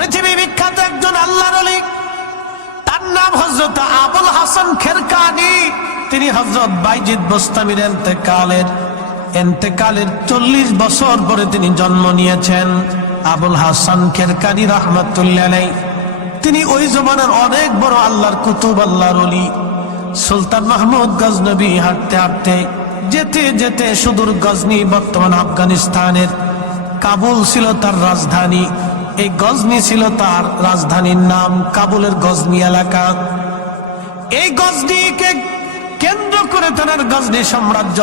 পৃথিবী বিখ্যাত একজন আল্লাহর ওলি, তার নাম হযরত আবুল হাসান খেরকানি। তিনি হযরত বাইজিদ বোস্তামির এন্তেকালের 40 বছর পরে তিনি জন্ম নিয়েছেন। আবুল হাসান খেরকানি রাহমাতুল্লাহ আলাইহি, তিনি ওই জমানার অনেক বড় আল্লাহর কুতুব, আল্লাহর ওলি। সুলতান মাহমুদ গজনবী হাঁটতে হাঁটতে যেতে যেতে সুদূর গজনি, বর্তমান আফগানিস্তানের কাবুল ছিল তার রাজধানী। এই গজনি ছিল তার রাজধানীর নাম, কাবুলের গজনি এলাকা। এই গজনিকে কেন্দ্র করে তার গজনি সাম্রাজ্য।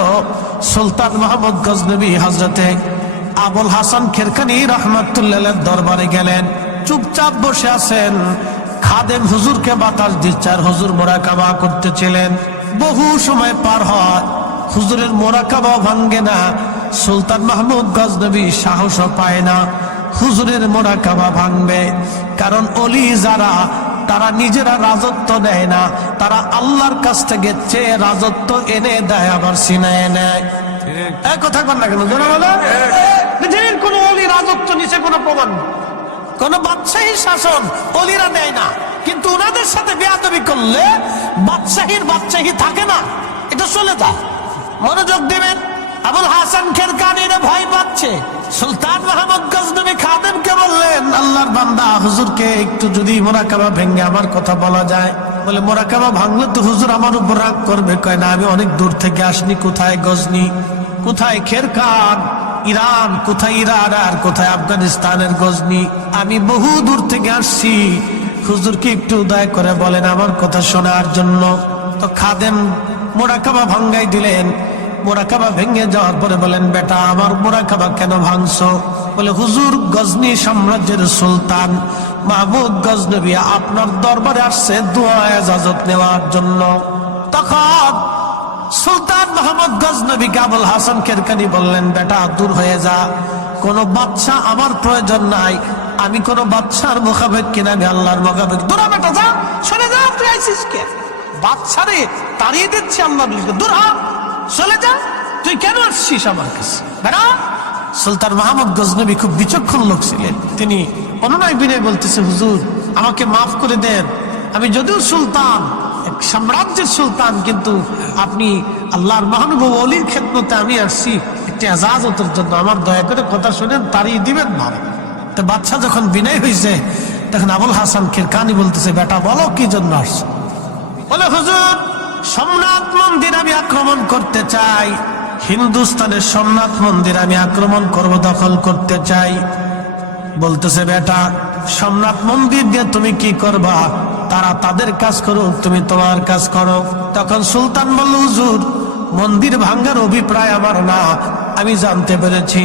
সুলতান মাহমুদ গজনবী হযরতে আবুল হাসান খেরকানি রাহমাতুল্লাহ আলাইহির দরবারে গেলেন। চুপচাপ বসে আছেন, খাদেম হুজুরকে বাতাস দিচ্ছে আর হুজুর মোরাকাবা করতেছিলেন। বহু সময় পার হয়, হুজুরের মোরাকাবা ভাঙ্গে না। সুলতান মাহমুদ গজনবী সাহসও পায় না হুজুরের মোরাকাবা ভাঙবে। কারণ ওলি যারা, তারা নিজেরা রাজত্ব দেয় না, তারা আল্লাহর কাছ থেকে চেয়ে রাজত্ব এনে দেয়, আবার ছিনায় নেয়। এক কথা বল না কেন জোরে বলো। পৃথিবীর কোন ওলি রাজত্ব নিচে কোনো প্রমাণ নেই, কোন বাদশাহী শাসন ওলিরা নেয় না। কিন্তু ওনাদের সাথে বেয়াদবি করলে বাদশাহী থাকে না, এটা চলে যায়। মনোযোগ দিবেন। আবুল হাসান খেরকানিরে ভয় পাচ্ছে। সুলতান মাহমুদ গজনবী খাদেমকে বললেন, আল্লাহর বান্দা হুজুরকে একটু যদি মোরাকাবা ভেঙে আমার কথা বলা যায়। বলে মোরাকাবা ভাঙলে তো হুজুর আমার উপর রাগ করবে। কয় না, আমি অনেক দূর থেকে আসনি। কোথায় গজনি, কোথায় খেরকান, ইরান, কোথায় ইরান আর কোথায় আফগানিস্তানের গজনি, আমি বহু দূর থেকে আসছি। হুজুরকে একটু দয়া করে বলেন আমার কথা শোনার জন্য। তো খাদেম মোরাকাবা ভাঙ্গাই দিলেন। মোরাকাবা ভেঙে যাওয়ার পরে বলেন, বেটা আমার মোরাকাবা কেন ভাঙছো? বলে, হুজুর গজনি সাম্রাজ্যের সুলতান মাহমুদ গজনবী আপনার দরবারে আসছে দোয়া ইজাজত নেওয়ার জন্য। তখন সুলতান মাহমুদ গজনবী আবুল হাসান খেরকানি বললেন, বেটা দূর হয়ে যা, কোন বাদশা আমার প্রয়োজন নাই। আমি কোন বাদশার মোকাবেক কিনা, আমি আল্লাহর মোকাবেক। দূর হ বেটা, যা, সরে যা। তুই আইছিস কে? বাদশারে তাড়িয়ে দিচ্ছে আল্লাহ। দূর হ, চলে যা, তুই কেন আসছিস আমার কাছে? বেটা। সুলতান মাহমুদ গজনবী খুব বিচক্ষণ লোক ছিলেন। তিনি অনুনয় বিনয় বলতেছে, হুজুর আমাকে মাফ করে দেন। আমি যদিও সুলতান, এক সাম্রাজ্যের সুলতান, কিন্তু আপনি আল্লাহর মহানুভব ওলির খেদমতে আমি আসছি একটি ইজাজতের জন্য। আমার দয়া করে কথা শুনেন, তাড়িয়ে দিবেন না। তো বাদশা যখন বিনয় হয়েছে, তখন আবুল হাসান খেরকানি বলতেছে, বেটা বলো কি জন্য আসছো? বলে, হুজুর সোমনাথ মন্দির আমি আক্রমণ করতে চাই। হিন্দুস্তানের সোমনাথ মন্দির আমি আক্রমণ করব, দখল করতে চাই। বলতেছে, বেটা সোমনাথ মন্দির দিয়ে তুমি কি করবা? তারা তাদের কাজ করুক, তুমি তোমার কাজ করো। তখন সুলতান বলল, হুজুর মন্দির ভাঙ্গার অভিপ্রায় আমার না। আমি জানতে পেরেছি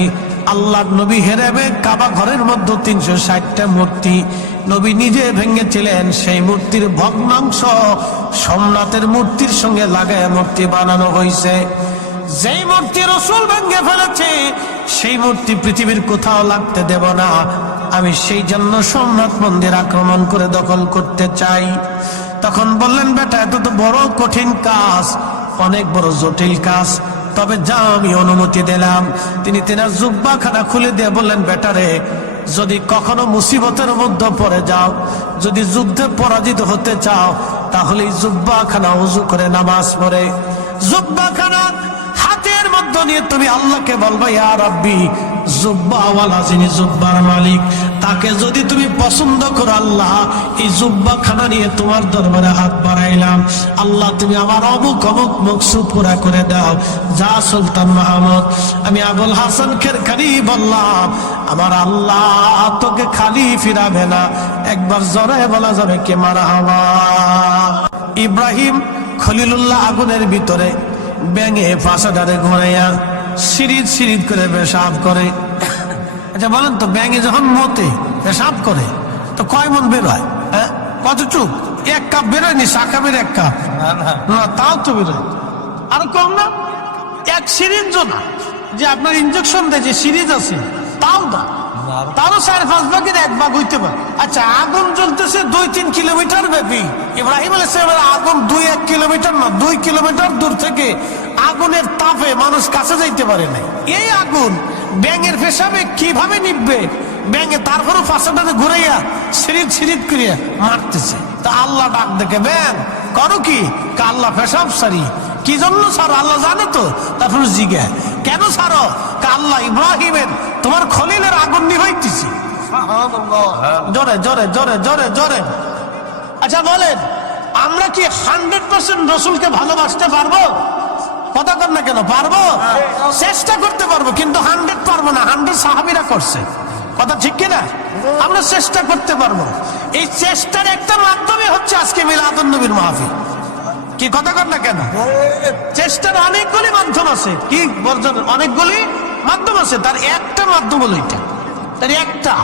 আল্লাহর নবী হেরেবে কাবা ঘরের মধ্যে 360টা মূর্তি নবী নিজে ভেঙেছিলেন। সেই মূর্তির ভগ্নাংশ সোমনাথের মূর্তির সঙ্গে লাগায় মূর্তি বানানো হয়েছে। যেই মূর্তি রাসূল ভেঙে ফেলেছে, সেই মূর্তি পৃথিবীর কোথাও লাগতে দেব না। আমি সেই জন্য সোমনাথ মন্দির আক্রমণ করে দখল করতে চাই। তখন বললেন, বেটা এত তো বড় কঠিন কাজ, অনেক বড় জটিল কাজ, তবে যা আমি অনুমতি দিলাম। তিনি তেনার জুব্বাখানা খুলে দিয়ে বললেন, বেটারে যদি কখনো মুসিবতের মধ্যে পড়ে যাও, যদি যুদ্ধে পরাজিত হতে চাও, তাহলে জুব্বাখানা ওযু করে নামাজ পড়ে জুব্বাখানা হাতের মধ্যে নিয়ে তুমি আল্লাহকে বলবা, ইয়া রাব্বি, জুব্বাওয়ালা যিনি জুব্বার মালিক, তাকে যদি তুমি পছন্দ করো, আল্লাহ এই জুব্বাখানা নিয়ে তোমার দরবারে হাত বাড়াইলাম, আল্লাহ তুমি আমার অমুক অমুক মকসুদ পুরা করে দাও। যা সুলতান মাহমুদ, আমি আবুল হাসান খেরকানি বললাম, আমার আল্লাহ তোকে খালি ফিরাবে না। একবার জোরে বলা যাবে কে মারহাবা। ইব্রাহিম খলিলুল্লাহ আগুনের ভিতরে ব্যাঙে ফাঁসাটারে ঘোরাইয়া সিরিজ সিরিজ করে পেশাব করে। আচ্ছা বলেন তো, ব্যাঙে যখন মতে পেশাব করে তো কয় মন বের হয়? হ্যাঁ, কতটুক? 1 কাপ বেরোয়নি, সাকাবের 1 কাপ না, তাও তো বেরোয়। আর কম না, 1 সিরিঞ্জ না, যে আপনার ইনজেকশন দেয় যে সিরিজ আছে, তাও না, তারও 4-5 ভাগের 1 ভাগ হইতে পারে। আচ্ছা, আগুন জ্বলতেছে 2-3 কিলোমিটার ব্যাপী। ইব্রাহিম আলাইহিস সালামের আগুন 2-1 কিলোমিটার না, 2 কিলোমিটার দূর থেকে আগুনের তাপে মানুষ কাছে যাইতে পারে না। এই আগুন ব্যাঙের পেশাবে কিভাবে নিভবে? ব্যাঙে তারপরে পাশাটাতে ঘুরাইয়া সিরিত সিরিত করিয়া মারতেছে। তা আল্লাহ ডাক দেখে, ব্যাং করো কি? আল্লাহ পেশাব সারি। কি জন্য ছাড়ো আল্লাহ জানে তো। তারপর জিজ্ঞা, কেন ছাড়ো? আল্লাহ ইব্রাহিমের তোমার খলিলের আগুন নিভাইতেছি। জোরে জোরে জোরে জোরে জোরে। আচ্ছা বলেন, আমরা কি 100% রসুলকে ভালোবাসতে পারবো? কথা কর না কেন, পারবো? চেষ্টা করতে পারবো, কিন্তু 100 পারবো না। 100 সাহাবীরা করছে, কথা ঠিক কিনা? আমরা চেষ্টা করতে পারবো। এই চেষ্টার একটা মাধ্যমে হচ্ছে আজকে মিলাদুন নবীর মাহফিল। কি কথা কর না কেন? চেষ্টার অনেকগুলি মাধ্যম আছে। কি বর্জন? অনেকগুলি মাধ্যম আছে, তার একটা মাধ্যম হলো এটা। তার একটা,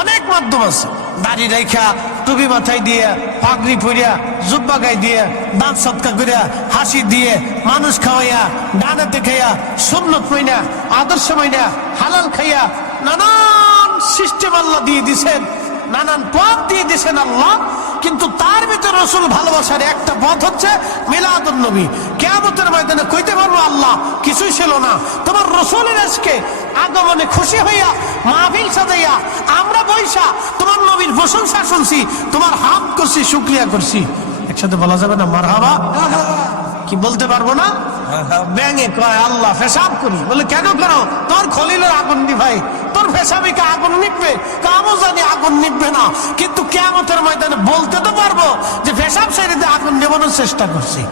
অনেক মাধ্যম আছে। দাড়ি রেখা, টুপি মাথায় দিয়ে, পাগড়ি পরিয়া, জুব্বা গায়ে দিয়ে, দাঁত সৎকা করিয়া, হাসি দিয়ে, মানুষ খাওয়াইয়া, ডানাতে খাইয়া, সুন্নত মাইনা, আদর্শ মাইনা, হালাল খাইয়া, নানান সিস্টেম আল্লাহ দিয়ে দিছেন, নানান পথ দিয়ে দিছেন আল্লাহ। কিন্তু তার ভিতরে রসুল ভালোবাসার একটা পথ হচ্ছে মিলাদুন নবী। কিয়ামতের ময়দানে কইতে পারবো, আল্লাহ কিছুই ছিল না, তোমার রসুলের আজকে আগমনে খুশি হইয়া মাহফিল সাজাইয়া আমরা বৈশা তোমার নবীর প্রশংসা শুনছি, তোমার হাম করছি, শুকরিয়া করছি। একসাথে বলা যাবে না মারহাবা? কি বলতে পারবো না? ব্যাঙে কয় আল্লাহ পেশাব করি। বলে কেন করো? তোর খলিলের আগুন নিভাই, তোর পেশাবিকে আগুন নিববে। কামও জানি আগুন নিববে না, কিন্তু কিয়ামতের ময়দানে বলতে তো পারবো যে পেশাব শরীরে আগুন নেবানোর চেষ্টা করছি।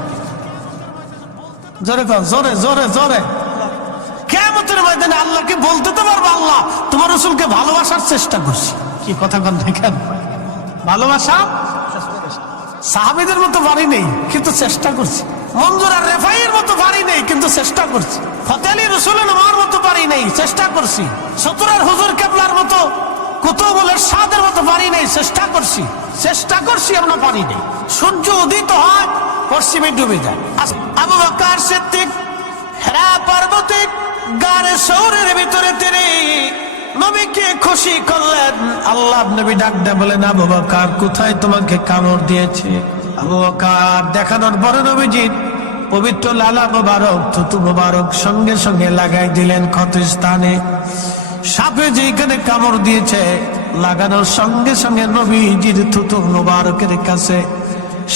জোরে কর, জোরে জোরে জোরে। কিয়ামতের ময়দানে আল্লাহকে বলতে তো পারবো, আল্লাহ তোমার রসুলকে ভালোবাসার চেষ্টা করছি। কি কথা কন দেখেন, ভালোবাসা সাহাবীদের মতো পারি নেই, কিন্তু চেষ্টা করছি। মঞ্জুর আর রেফাইয়ের মতো পারি নেই, কিন্তু চেষ্টা করছি। ফতে আলী রসুলের আমার মতো পারি নেই, চেষ্টা করছি। সতুরার হুজুর কেবলার মতো, কুতুবুলের সাদের মতো পারি নেই, চেষ্টা করছি। চেষ্টা করছি, আমরা পারি নেই। সূর্য উদিত হয়, পশ্চিমে ডুবে যায়। আবু বকর সিদ্দিক হেরা পর্বতে গারে সৌরের ভিতরে তিনি নবীকে খুশি করলেন। আল্লাহ নবী ডাক দেয়া বলেন, আবু বকর কোথায় তোমাকে কামড় দিয়েছে? আবু বকর দেখানোর পরে নবীজির পবিত্র লালা মোবারক, থুতু মোবারক সঙ্গে সঙ্গে লাগাই দিলেন ক্ষত স্থানে। সাপে যেখানে কামড় দিয়েছে লাগানোর সঙ্গে সঙ্গে নবীজির থুতু মোবারকের কাছে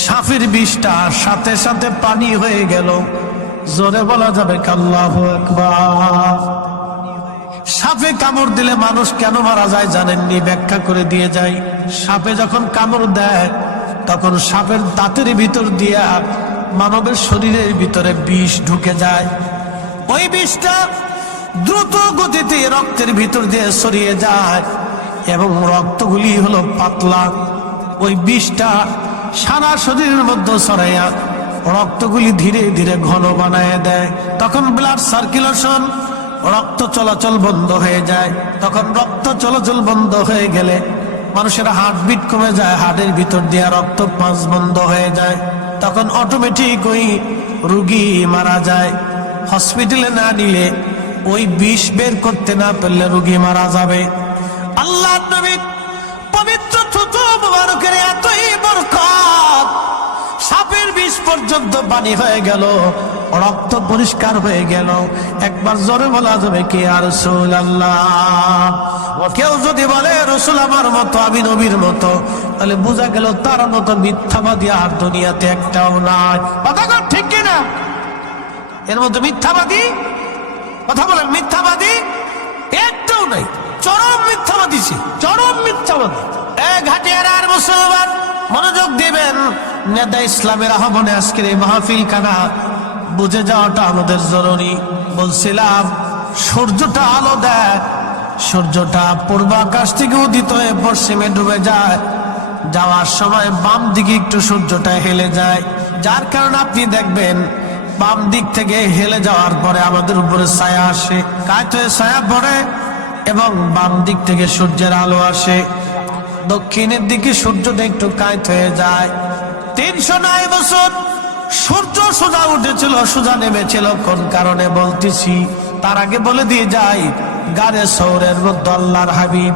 সাপের বিষটা সাথে সাথে পানি হয়ে গেল। জোরে বলা যাবে আল্লাহু আকবার। সাপে কামড় দিলে মানুষ কেন মারা যায় জানেননি? ব্যাখ্যা করে দিয়ে যায়। সাপে যখন কামড় দেয় তখন সাপের দাঁতের ভিতর দিয়া মানবের শরীরের ভিতরে বিষ ঢুকে যায়। ওই বিষটা দ্রুত গতিতে রক্তের ভিতর দিয়ে ছড়িয়ে যায় এবং রক্তগুলি হলো পাতলা। ওই বিষটা সারা শরীরের মধ্যে ছড়াইয়া রক্তগুলি ধীরে ধীরে ঘন বানায় দেয়। তখন ব্লাড সার্কুলেশন, রক্ত চলাচল বন্ধ হয়ে যায়। তখন রক্ত চলাচল বন্ধ হয়ে গেলে মানুষের হার্টবিট কমে যায়, হার্টের ভিতর দিয়ে রক্ত পাস বন্ধ হয়ে যায়। তখন অটোমেটিক ওই রুগী মারা যায়। হসপিটালে না নিলে, ওই বিষ বের করতে না পারলে রুগী মারা যাবে। আল্লাহ নবী পবিত্র থুতু মুবারকের এতই বরকত, সাপের বিষ পর্যন্ত পানি হয়ে গেল, রক্ত পরিষ্কার হয়ে গেল। একবার জোরে বলা যাবে কি ইয়া রাসূলুল্লাহ? কেউ যদি বলে রসুল আমার মতো, আমি নবীর মতো, তাহলে বোঝা গেল তার মতো মিথ্যাবাদী আর দুনিয়াতে একটাও নাই। কথা কর ঠিক কিনা? এর মধ্যে মিথ্যাবাদী, কথা বলেন, মিথ্যাবাদী একটাও নাই। চরম মিথ্যাবাদী, চরম মিথ্যাবাদী। ঘাটিয়ার আর মুসলমান মনোযোগ দিবেন। নেতা ইসলামের আহ্বানে আজকের এই মাহফিল কানা বুঝে যাওয়াটা আমাদের জরুরি। বলছিলাম সূর্যটা আলো দেয়, সূর্যটা পূর্বাকাশ থেকে উদিত হয়ে পশ্চিমে ডুবে যায়। যাওয়ার সময় বাম দিকে একটু সূর্যটা হেলে যায়, যার কারণে আপনি দেখবেন বাম দিক থেকে হেলে যাওয়ার পরে আমাদের উপরে ছায়া আসে, কাত হয়ে ছায়া পড়ে এবং বাম দিক থেকে সূর্যের আলো আসে। দক্ষিণের দিকে সূর্যটা একটু কাত হয়ে যায়। 309 বছর সূর্য সোজা উঠেছিল, সোজা নেমেছিল। কোন কারণে বলতেছি তার আগে বলে দিয়ে যাই, গারে সৌরের মধ্যে আল্লাহর হাবিব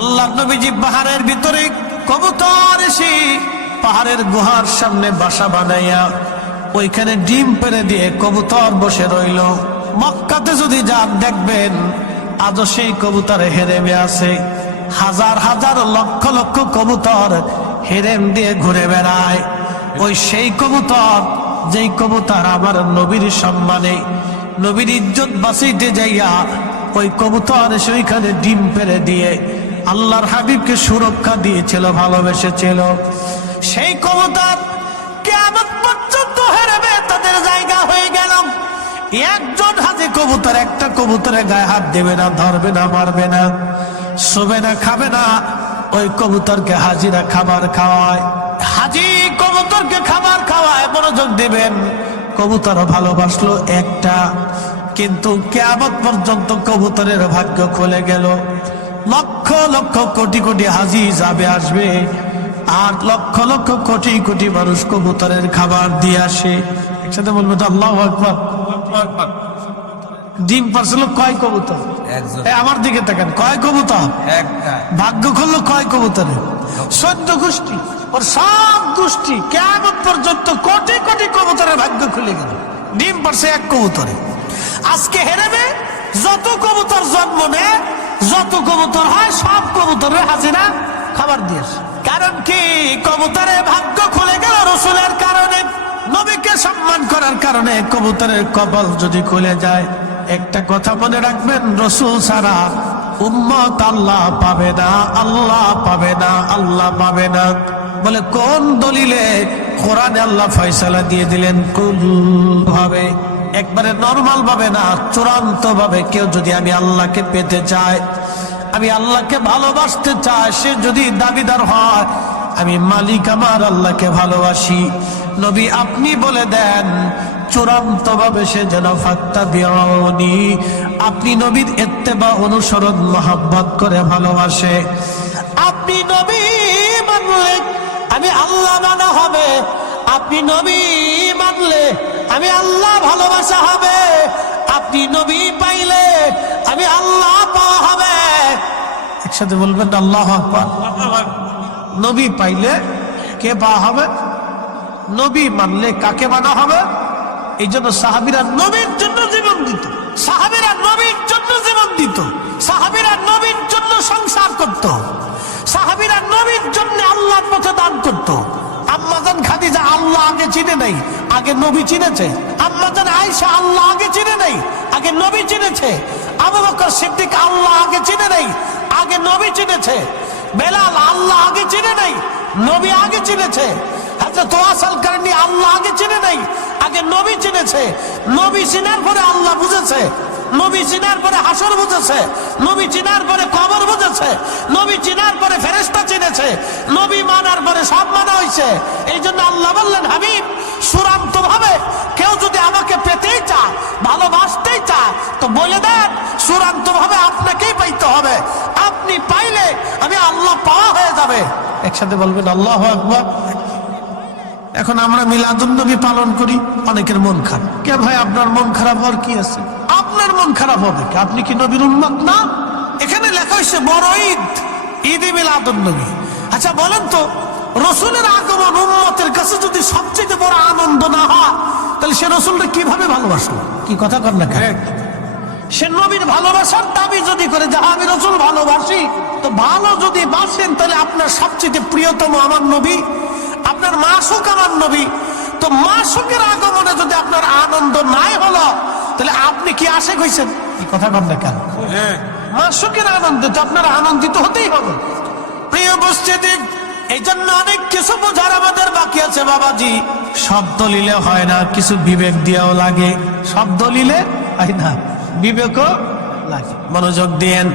আল্লাহ নবীজি পাহাড়ের ভিতরে কবুতর এসে পাহাড়ের গুহার সামনে বাসা বানাইয়া ওইখানে ডিম পেড়ে দিয়ে কবুতর বসে রইল। মক্কাতে যদি যান দেখবেন আজও সেই কবুতর হেরেমে আছে। হাজার হাজার লক্ষ লক্ষ কবুতর হেরেম দিয়ে ঘুরে বেড়ায়। ওই সেই কবুতর, যেই কবুতর আমার নবীর সম্মানে, নবীর ইজ্জত বাঁচাইতে যাইয়া ওই কবুতর সেইখানে ডিম পেড়ে দিয়ে আল্লাহর হাবিবকে সুরক্ষা দিয়েছিল, ভালোবেসেছিল। সেই কবুতর কিয়ামত পর্যন্ত হেরেবে তাদের জায়গা হয়ে গেল। একজন হাজি কবুতর একটা কবুতরের গায়ে হাত দেবে না, ধরবে না, মারবে না, শোবে না, খাবে না। ওই কবুতরকে হাজিরা খাবার খাওয়ায়, হাজি কবুতরকে খাবার খাওয়ায়। মনোযোগ দিবেন, কবুতর ভালোবাসলো একটা, কিন্তু কিয়ামত পর্যন্ত কবুতরের ভাগ্য খুলে গেল। লক্ষ লক্ষ কোটি কোটি হাজি যাবে আসবে, আর লক্ষ লক্ষ কোটি কোটি মানুষ কবুতরের খাবার দিয়ে আসে। একসাথে বলবো তো আল্লাহু আকবার। ডিম পারছিল কয় কবুতর? আমার দিকে তাকান, কয় কবুতর? ভাগ্য খুললো কয় কবুতরে? 14 গোষ্ঠী। ওর সব গোষ্ঠী কিয়ামত পর্যন্ত কোটি কোটি কবুতরের ভাগ্য খুলে গেল, ডিম পারছে এক কবুতরে। আজকে হেরেবে যত কবুতর জন্ম নেয়, যত কবুতর হয়, সব কবুতরের হাজিরা খাবার দিয়েছে। কারণ কি? কবুতরের ভাগ্য খুলে গেল রাসূলের কারণে, নবীকে সম্মান করার কারণে। কবুতরের কপাল যদি খুলে যায়, একটা কথা মনে রাখবেন, রাসূল ছাড়া উম্মত আল্লাহ পাবে না, আল্লাহ পাবে না, আল্লাহ পাবে না। বলে কোন দলিলে? কোরআনে আল্লাহ ফয়সালা দিয়ে দিলেন কুল ভাবে, একবারে নরমাল ভাবে না, চূড়ান্ত ভাবে। কেউ যদি আমি আল্লাহকে পেতে চায়, আমি আল্লাহকে ভালোবাসতে চাই, সে যদি দাবিদার হয় আমি মালিক আমার আল্লাহকে ভালোবাসি, নবী আপনি বলে দেন চূড়ান্ত ভাবে সে যেন ফাত্তাবিউনি, আপনি নবীর ইত্তেবা অনুসরণ মহব্বত করে ভালোবাসে। আপনি নবী মানলে আমি আল্লাহ মানা হবে, আপনি নবী মানলে আমি আল্লাহ ভালোবাসা হবে, আপনি নবী পাইলে আমি আল্লাহ পাওয়া হবে। একসাথে বলবেন আল্লাহু আকবার। নবী পাইলে কে পাওয়া হবে? নবী মানলে কাকে মানা হবে? এই জন্য সাহাবীরা নবীর জন্য জীবন দিত, সাহাবীরা নবীর জন্য জীবন দিত, সাহাবীরা নবীর জন্য সংসার করত, সাহাবীরা নবীর জন্য আল্লাহর পথে দান করত। আম্মাজান খাদিজা আল্লাহ আগে চিনে নাই, আগে নবী চিনেছে। আম্মাজান আয়েশা আল্লাহ আগে চিনে নাই, আগে নবী চিনেছে। আবু বকর সিদ্দিক আল্লাহ আগে চিনে নাই, আগে নবী চিনেছে। বেলাল আল্লাহ আগে চিনে নাই, নবী আগে চিনেছে। হযরত ওয়াসাল কারনী আল্লাহ আগে চিনে নাই, আগে নবী চিনেছে। নবী চিনার পরে আল্লাহ বুঝেছে, নবী চিনার পরে হাসর বুঝেছে, নবী চিনার পরে কবর বুঝেছে, নবী চিনার পরে ফেরেশতা চিনেছে, নবী মানার পরে সব মানা হয়েছে। এই জন্য আল্লাহ বললেন, হাবিব চূড়ান্ত ভাবে কেউ যদি আমাকে পেতেই চায়, ভালোবাসতেই চায়, তো বলে দেন চূড়ান্ত ভাবে আপনাকেই পাইতে হবে। আপনি পাইলে আমি আল্লাহ পাওয়া হয়ে যাবে। একসাথে বলবেন আল্লাহু আকবার। এখন আমরা মিলাদুন্নবী পালন করি, অনেকের মন খারাপ। কে ভাই আপনার মন খারাপ হওয়ার কি আছে? আপনার মন খারাপ হবে কি? আপনি কি নবীর উম্মত না? এখানে লেখা হয়েছে বড় ঈদ, ঈদে মিলাদুন্নবী। আচ্ছা বলেন তো, রাসূলের আগমন উম্মতের কাছে যদি সবচেয়ে বড় আনন্দ না হয়, তাহলে সে রাসূলকে কিভাবে ভালোবাসলো? কি কথা কর না কেন? সে নবীর ভালোবাসার দাবি যদি করে যে আমি রাসূল ভালোবাসি, তো ভালো যদি বাসেন তাহলে আপনার সবচেয়ে প্রিয়তম আমার নবী, আপনার মাসুক আমার নবী। তো মাসুকের আগমনে যদি আপনার আনন্দ নাই হলো, তাহলে আপনি কি আশিক হইছেন? এই কথা কর না কেন? মাসুকের আনন্দে তো আপনার আনন্দিত হতেই হবে। প্রিয় উপস্থিতি, এই জন্য অনেক কিছু বোঝার আমাদের বাকি আছে বাবাজি। সব দলিলে হয় না, কিছু বিবেক দিয়েও লাগে। সব দলিলে হয় না, বিবেকও লাগে। মনোযোগ দিয়েন,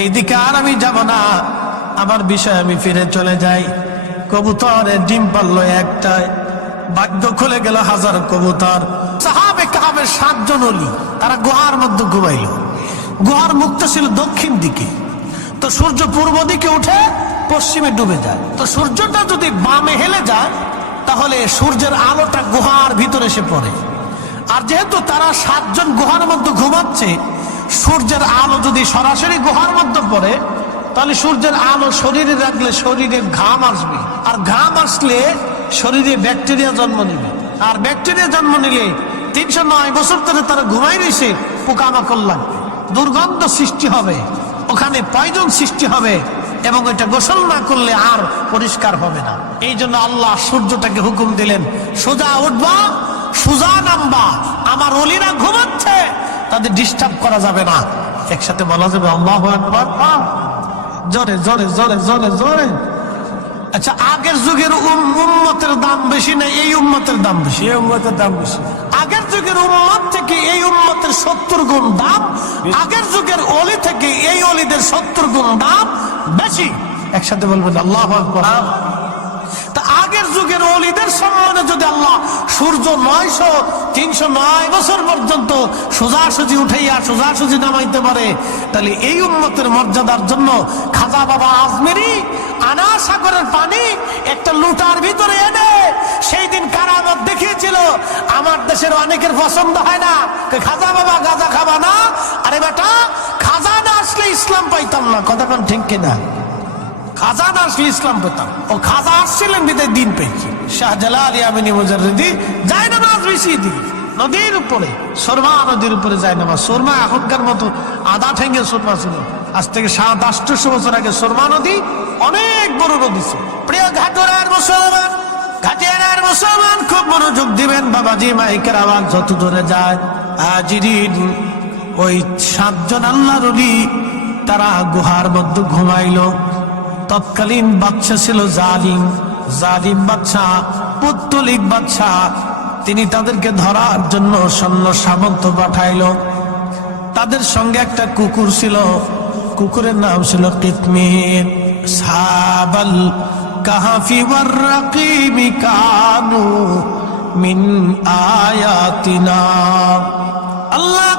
এইদিকে আর আমি যাব না, আমার বিষয় আমি ফিরে চলে যাই। কবুতরের ডিম পারলো একটাই, ভাগ্য খুলে গেল হাজার কবুতর। সাহাবে কাহাবের 7 জন ওলি, তারা গুহার মধ্যে ঘুমাইল। গুহার মুক্ত ছিল দক্ষিণ দিকে, তো সূর্য পূর্ব দিকে উঠে পশ্চিমে ডুবে যায়। তো সূর্যটা যদি বামে হেলে যায়, তাহলে সূর্যের আলোটা গুহার ভিতরে এসে পড়ে। আর যেহেতু তারা 7 জন গুহার মধ্যে ঘুমাচ্ছে, সূর্যের আলো যদি সরাসরি গুহার মধ্যে পড়ে, তাহলে সূর্যের আলো শরীরে রাখলে শরীরে ঘাম আসবে, আর ঘাম আসলে শরীরে ব্যাকটেরিয়া জন্ম নিবে, আর ব্যাকটেরিয়া জন্ম নিলে 309 বছর ধরে তারা ঘুমাই রয়েছে, পোকামাকড় লাগবে। দুর্গন্ধ সৃষ্টি হবে, ওখানে পয়জন সৃষ্টি হবে, এবং এটা গোসল না করলে আর পরিষ্কার হবে না। এই জন্য আল্লাহ সূর্যটাকে হুকুম দিলেন, সোজা উঠবা, সোজা নামবা, আমার ওলিরা ঘুমাচ্ছে, তাদের ডিস্টার্ব করা যাবে না। একসাথে বলা যাবে আল্লাহু আকবার, জোরে জোরে জোরে জোরে জোরে। আচ্ছা, আগের যুগের উম্মতের দাম বেশি না এই উম্মতের দাম বেশি? এই উম্মতের দাম বেশি। আগের যুগের উম্মত থেকে এই উম্মতের 70 গুণ দাম, আগের যুগের অলি থেকে এই অলিদের 70 গুণ দাম বেশি। একসাথে বলবেন আল্লাহু আকবার। তা আগের যুগের অলিদের সম্মানে যদি আল্লাহ সূর্য 309 বছর পর্যন্ত সোজাসুজি উঠাইয়া সোজাসুজি নামাইতে পারে, তাহলে এই উম্মতের মর্যাদার জন্য খাজা বাবা আজমেরি আনা সাগরের পানি একটা লুটার ভিতরে এনে সেই দিন কারামত দেখিয়েছিল। আমার দেশের অনেকের পছন্দ হয় না, খাজা বাবা গাঁজা খাবা না। আরে বেটা, খাজা না আসলে ইসলাম পাইতাম না, কথা কোন ঠিক কিনা? খাজা না আসলে ইসলাম পেতাম, ও খাজা আসছিলেন বিদায় দিন পেয়েছি। শাহজালাল ইয়ামিনী মুজাররিদি যায় নামাজ বেশি দিন নদীর উপরে, সুরমা নদীর উপরে যায় নামাজ। সুরমা এখনকার মতো আধা ঠেঙ্গে সুরমা ছিল, আজ থেকে 700-800 বছর আগে সুরমা নদী অনেক বড় নদী ছিল। প্রিয় ঘাটুরার মুসলমান, ঘাটিয়ার মুসলমান, খুব মনোযোগ দিবেন বাবাজি, মাইকের আওয়াজ যত দূরে যায়। আজিরিন ওই 7 জন আল্লাহর ওলি, তারা গুহার মধ্যে ঘুমাইলো। তৎকালীন বাদশা ছিল জালিম বাদশা, পুত্তলিক বাদশা। তিনি তাদেরকে ধরার জন্য সৈন্য সামন্ত পাঠাইলো। তাদের সঙ্গে একটা কুকুর ছিল, কুকুরের নাম ছিল কিতমির। সাবাল কাহাফি ওয়ার রাকিমি কানু মিন আয়াতিনা। আল্লাহ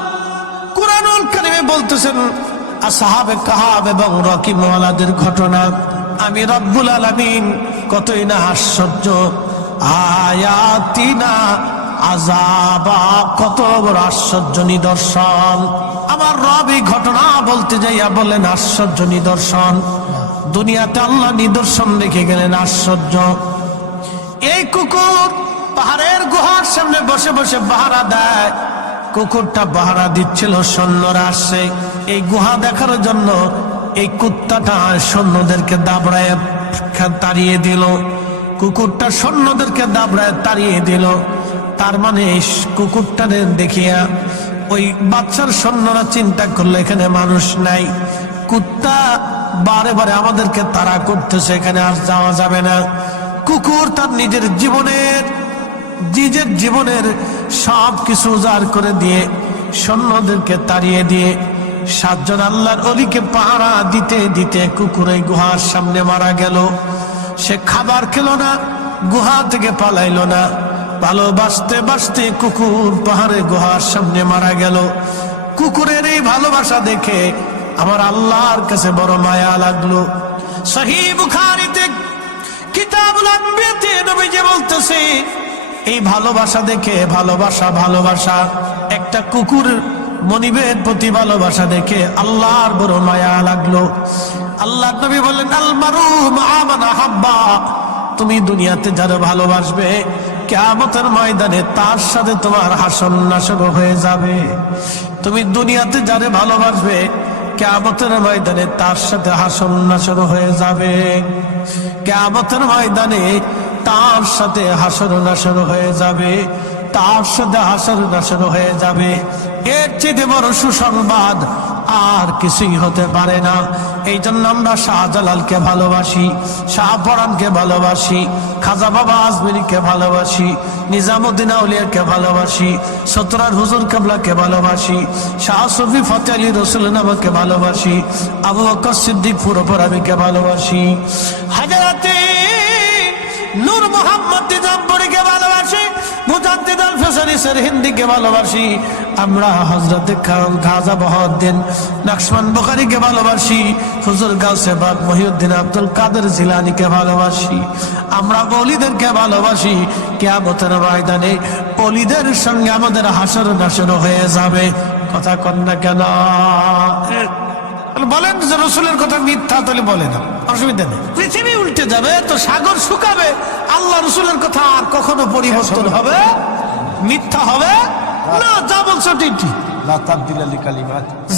কুরআনুল কারীমে বলতেছেন আসহাবে কাহাফ এবং রাকিম ওয়ালাদের ঘটনা। আমি রব্বুল আলামিন কতই না আশ্চর্য, আয়াতিনা আযাবা, কত বড় আশ্চর্য নিদর্শন। আমার রব এই ঘটনা বলতে যাইয়া বলেন আশ্চর্য নিদর্শন। দুনিয়াতে আল্লাহ নিদর্শন রেখে গেলেন আশ্চর্য। এই কুকুর পাহাড়ের গুহার সামনে বসে বসে পাহারা দেয়। কুকুরটা পাহারা দিচ্ছিল, সৈন্যরা আসছে এই গুহা দেখার জন্য। এই কুত্তাটা সৈন্যদেরকে দাবড়ায় তাড়িয়ে দিল, কুকুরটা সৈন্যদেরকে দাবড়ায় তাড়িয়ে দিল। তার মানে কুকুরটাকে দেখিয়া ওই বাচ্চার সৈন্যরা চিন্তা করলো এখানে মানুষ নাই, কুত্তা বারে বারে আমাদেরকে তাড়া করতেছে, এখানে আর যাওয়া যাবে না। কুকুর তার নিজের জীবনের সব কিছু উজাড় করে দিয়ে সৈন্যদেরকে তাড়িয়ে দিয়ে 7 জন আল্লাহর ওলিকে পাহারা দিতে দিতে কুকুর এই গুহার সামনে মারা গেল। সে খাবার খেলো না, গুহা থেকে পালাইলো না, ভালোবাসতে বাসতে কুকুর পাহাড়ে গুহার সামনে মারা গেল। কুকুরের এই ভালোবাসা দেখে আমার আল্লাহর কাছে বড় মায়া লাগলো। সহিহ বুখারীতে কিতাবুল আম্বিয়াতে নবীজি বলতেছে, এই ভালোবাসা দেখে, ভালোবাসা একটা কুকুর মনিবের প্রতি ভালোবাসা দেখে আল্লাহর বড় মায়া লাগলো। আল্লাহ নবী বলেন, আল মারু মা মান আহাব্বা, তুমি দুনিয়াতে যারা ভালোবাসবে কিয়ামতের ময়দানে তার সাথে তোমার হাসর নাসর হয়ে যাবে। তুমি দুনিয়াতে যারা ভালোবাসবে কিয়ামতের ময়দানে তার সাথে হাসর নাসর হয়ে যাবে। কিয়ামতের ময়দানে তার সাথে হাসর নাসর হয়ে যাবে, তার সাথে হাসর নাসর হয়ে যাবে। এর চেয়ে বড় সুসংবাদ আর কিছুই হতে পারে না। এই জন্য আমরা শাহজালালকে ভালোবাসি, শাহপরানকে ভালোবাসি, খাজা বাবা আজমেরিকে ভালোবাসি, নিজামুদ্দিন আউলিয়াকে ভালোবাসি, সতরার হুজুর কেবলাকে ভালোবাসি, শাহ সুফি ফতে আলী রসুল নামকে ভালোবাসি, আবু বকর সিদ্দিক পুরোপরাবিকে ভালোবাসি, হাজারাতে নূর মোহাম্মদ নিজামপুরীকে ভালোবাসি, মুজাদ্দিদ আল ফিসারি হিন্দিকে ভালোবাসি। আমরা হযরত খাজা বহাউদ্দিন নকশবন্দ বুখারীকে ভালোবাসি, হুজুর গাউসে বাগ মহিউদ্দিন আব্দুল কাদের জিলানীকে ভালোবাসি। আমরা ওলিদেরকে ভালোবাসি। কিয়ামতের ময়দানে ওলিদের সঙ্গে আমাদের হাসর নাসর হয়ে যাবে। কথা কন না কেন? বলেন যে রসুলের কথা মিথ্যা, তাহলে বলে না, অসুবিধা নেই। পৃথিবী উল্টে যাবে তো সাগর শুকাবে, আল্লাহ রসুলের কথা আর কখনো পরিবর্তন হবে? মিথ্যা হবে না, যা বলছো ঠিক।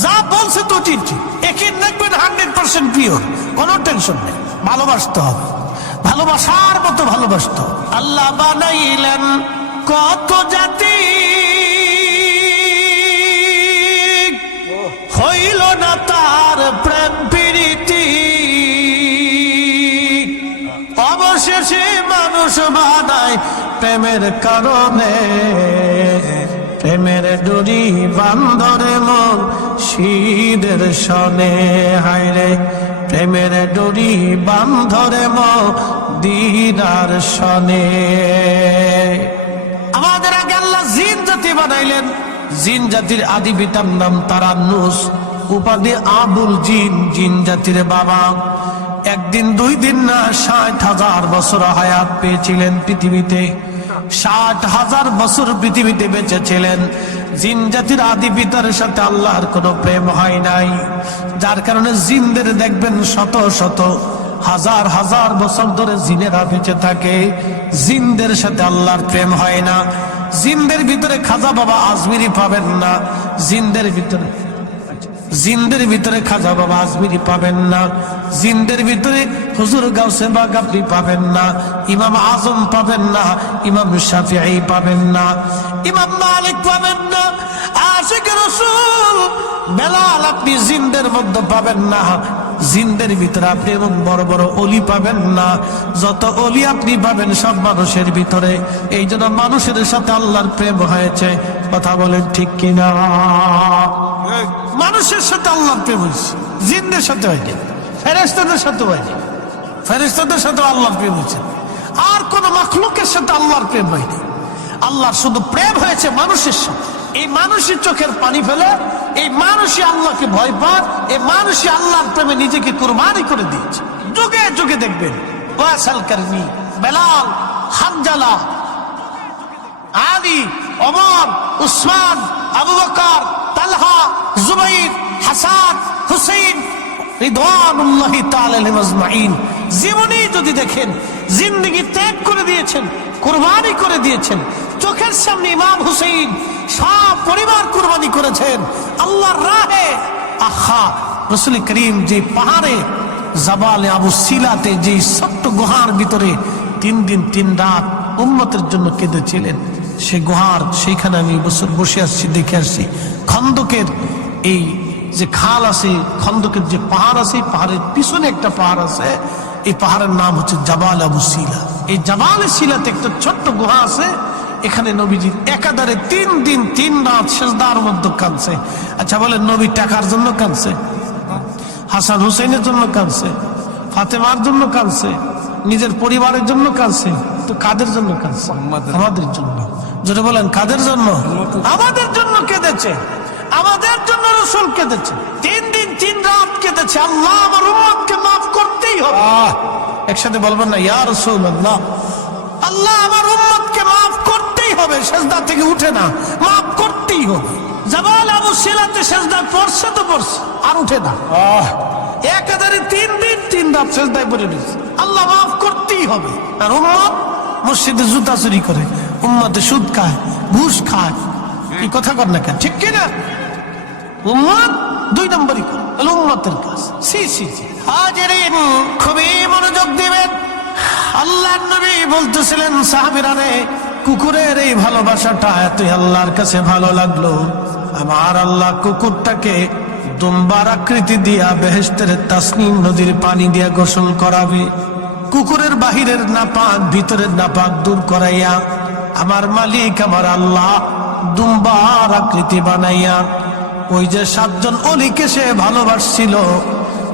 যা বলছে তো ঠিক, একে দেখবেন 100% পিওর, কোনো টেনশন নেই। ভালোবাসতে হবে, ভালোবাসার মতো ভালোবাসতে হবে। আল্লাহ বানাইলেন কত জাতি, হইল না তার প্রেম প্রীতি, অবশেষে মানুষ বানায় প্রেমের কারণে, প্রেমের ডুরি বান্ধরে মন শীদের সনে, হায়রে প্রেমের ডুরি বান্ধরে মদিনার সনে। আমাদের আগে আল্লাহ জিন জাতি বানাইলেন, জিন জাতির আদি পিতার নাম তারান্নুস, উপাধি আবুল জিন, জিন জাতির বাবা। একদিন দুই দিন না 60,000 বছর হায়াত পেয়েছিলেন পৃথিবীতে, 60,000 বছর পৃথিবীতে বেঁচে ছিলেন। জিন জাতির আদি পিতার সাথে আল্লাহর কোনো প্রেম হয় নাই, যার কারণে জিনদের দেখবেন শত শত হাজার হাজার বছর ধরে জিনেরা বেঁচে থাকে, জিনদের সাথে আল্লাহর প্রেম হয় না। জিনদের ভিতরে খাজা বাবা আজমিরি পাবেন না, জিনদের ভিতরে খাজা বাবা আজমিরি পাবেন না, জিনদের ভিতরে হুজুর গাউসে বাগ আপনি পাবেন না, ইমাম আজম পাবেন না, ইমাম শাফিঈ পাবেন না, ইমাম মালিক পাবেন না, আশিক রাসূল বেলাল আপনি জিনদের মধ্যে পাবেন না। জিনদের ভিতরে আপনি এবং বড় বড় অলি পাবেন না, যত অলি আপনি পাবেন সব মানুষের ভিতরে। এই জন্য মানুষের সাথে আল্লাহর প্রেম হয়েছে, কথা বলেন ঠিক কিনা? মানুষের সাথে আল্লাহর প্রেম হয়েছে, জিনদের সাথে হয়নি, ফেরেশতাদের সাথে হয়নি, ফেরেশতাদের সাথে আল্লাহর প্রেম হয়েছে, আর কোন মাখলুকের সাথে আল্লাহর প্রেম হয়নি। আল্লাহর শুধু প্রেম হয়েছে মানুষের সাথে। এই মানুষের চোখের পানি ফেলে, এই মানুষই আল্লাহকে ভয় পায়, এই মানুষই আল্লাহর প্রেমে নিজেকে কুরবানি করে দিয়েছে। যুগে যুগে দেখবেন ওয়াসাল কারনি, বেলাল, হানজালা, আলী, ওমর, উসমান, আবু বকর, তালহা, জুবাইর, হাসান, হুসাইন রিদওয়ানুল্লাহি তাআলা আলাইহিম আজমাইন, জীবনী যদি দেখেন জিন্দেগি ত্যাগ করে দিয়েছেন, কুরবানি করে দিয়েছেন। চোখের সামনে ইমাম হুসাইন সব পরিবার কুরবানি করেছেন আল্লাহর রাহে। আহা, রাসূল করিম যে পাহাড়ে জাবালে আবু সিলাতে, যে ছোট্ট গুহার ভিতরে 3 দিন 3 রাত উম্মতের জন্য কেঁদেছিলেন, সে গুহার সেইখানে আমি বসে আসছি, দেখে আসছি। খন্দকের এই যে খাল আছে, খন্দকের যে পাহাড় আছে, পাহাড়ের পিছনে একটা পাহাড় আছে, এই পাহাড়ের নাম হচ্ছে জাবাল আবু সিলা। এই জাবাল সিলাতে একটা ছোট্ট গুহা আছে, এখানে নবীজি একাধারে 3 দিন 3 রাত সিজদার মধ্যে কাঁদছে। আচ্ছা বলেন, নবী টাকার জন্য কাঁদছে? হাসান হুসাইনের জন্য কাঁদছে? ফাতেমার জন্য কাঁদছে? নিজের পরিবারের জন্য কাঁদছে? তো কাদের জন্য কাঁদছে? আমাদের জন্য। যেটা বলেন কাদের জন্য? আমাদের জন্য কেঁদেছে, আমাদের জন্য রাসূল কেঁদেছে। 3 দিন 3 রাত কেঁদেছে, আল্লাহ আমার উম্মতকে মাফ করতেই হবে। একসাথে বলবেন না, ইয়া রাসূলুল্লাহ, আল্লাহ আমার উম্মতকে মাফ করতেই হবে। সিজদা থেকে উঠে না, মাফ করতেই হবে। জাবাল আবু সিলাতে সিজদা পড়ছে তো পড়ছে, আর উঠে না। একাধারে 3 দিন 3 রাত সিজদায় পড়ে রয়েছে, আল্লাহ মাফ করতেই হবে। আর উম্মত মসজিদে জুতা চুরি করে, উম্মতে সুদ খায়, ঘুষ খায়, এই কথা কর না কেন? ঠিক কিনা? উম্মত 2 নম্বরই করে উম্মতের কাজ। সি সি সি হাজিরিন, খুবই মনোযোগ দিবেন। আল্লাহর নবী বলতেছিলেন, সাহাবীরা রে, কুকুরের এই ভালোবাসাটা এতই আল্লাহর কাছে ভালো লাগলো, আমার আল্লাহ কুকুরটাকে দুম্বার আকৃতি দিয়া বেহেশতের তাসনিম নদীর পানি দিয়া গোসল করাবে। কুকুরের বাহিরের নাপাক ভিতরের নাপাক দূর করাইয়া আমার মালিক আমার আল্লাহ দুম্বার আকৃতি বানাইয়া ওই যে 7 জন অলিকে সে ভালোবাসছিল,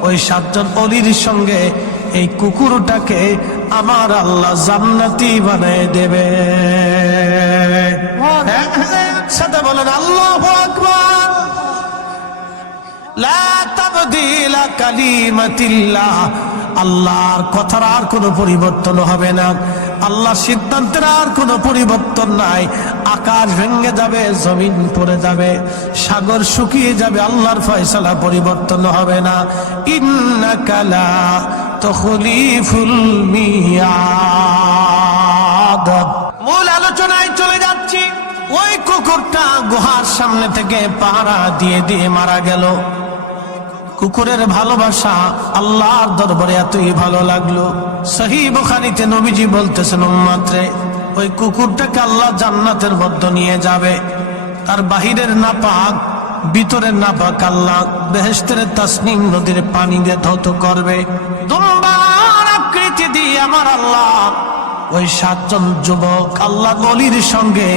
ওই 7 জন অলির সঙ্গে এই কুকুরটাকে আমার আল্লাহ জান্নাতি বানিয়ে দেবে। সাথে বলেন আল্লাহু আকবার। লা তাবদীলা কালিমাতিল্লাহ, আল্লাহর কথার আর কোনো পরিবর্তন হবে না, আল্লাহর সিদ্ধান্তের আর কোনো পরিবর্তন নাই। আকাশ ভেঙে যাবে, জমিন পড়ে যাবে, সাগর শুকিয়ে যাবে, আল্লাহর ফয়সালা পরিবর্তন হবে না। ইন্নাকা লা তুখলিফুল মিয়াদ। মূল আলোচনায় চলে যাচ্ছি। ওই কুকুর কুকুরটা গুহার সামনে থেকে পাহারা দিয়ে দিয়ে মারা গেল। কুকুরের ভালোবাসা আল্লাহর দরবারে এতই ভালো লাগলো, সহিহ বুখারীতে নবীজি বলতেছেন, উম্মতরে ওই কুকুরটাকে আল্লাহ জান্নাতের মধ্যে নিয়ে যাবে, তার বাহিরের নাপাক ভিতরের নাপাক আল্লাহ বেহেশতের তাসনিম নদীর পানি দিয়ে ধৌত করবে। দুম্বার আকৃতি দিয়ে আমার আল্লাহ ওই 7 জন যুবক আল্লাহ ওলির সঙ্গে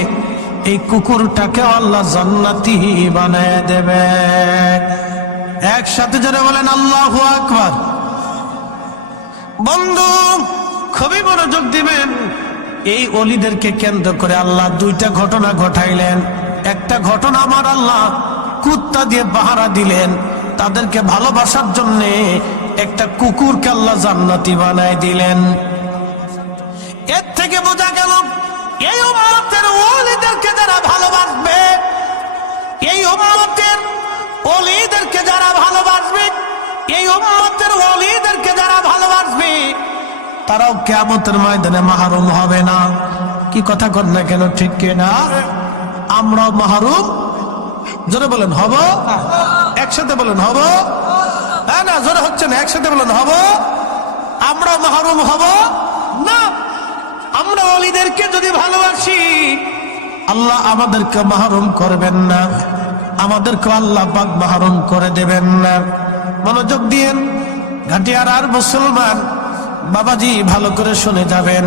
এই কুকুরটাকে আল্লাহ জান্নাতি বানায় দেবে। একসাথে যারা বলেন আল্লাহু আকবার। বন্ধু খুবই মনোযোগ দিবেন, এই ওলিদেরকে কেন্দ্র করে আল্লাহ 2টা ঘটনা ঘটাইলেন। একটা ঘটনা আমার আল্লাহ কুত্তা দিয়ে পাহারা দিলেন, তাদেরকে ভালোবাসার জন্য একটা কুকুরকে আল্লাহ জান্নাতি বানায় দিলেন। এর থেকে বোঝা গেল এই উম্মতের ওলিদেরকে যারা ভালোবাসবে, এই উম্মতের ওলিদেরকে যারা ভালোবাসবে, এই উম্মতের ওলিদেরকে যারা ভালোবাসবে, তারাও কিয়ামতের ময়দানে মাহরুম হবে না। কি কথা কর না কেন, ঠিক কিনা? আমরাও মাহরুম, জোরে বলেন হব, একসাথে বলেন হব, হ্যাঁ না জোরে হচ্ছে না, একসাথে বলেন হব। আমরাও মাহরুম হব না। আমরা ওলিদেরকে যদি ভালোবাসি আল্লাহ আমাদেরকে মাহরুম করবেন না, আমাদেরকে আল্লাহ পাক মাহরুম করে দেবেন না। মনোযোগ দিয়েন ঘাটিয়ার আর মুসলমান বাবাজি, ভালো করে শুনে যাবেন।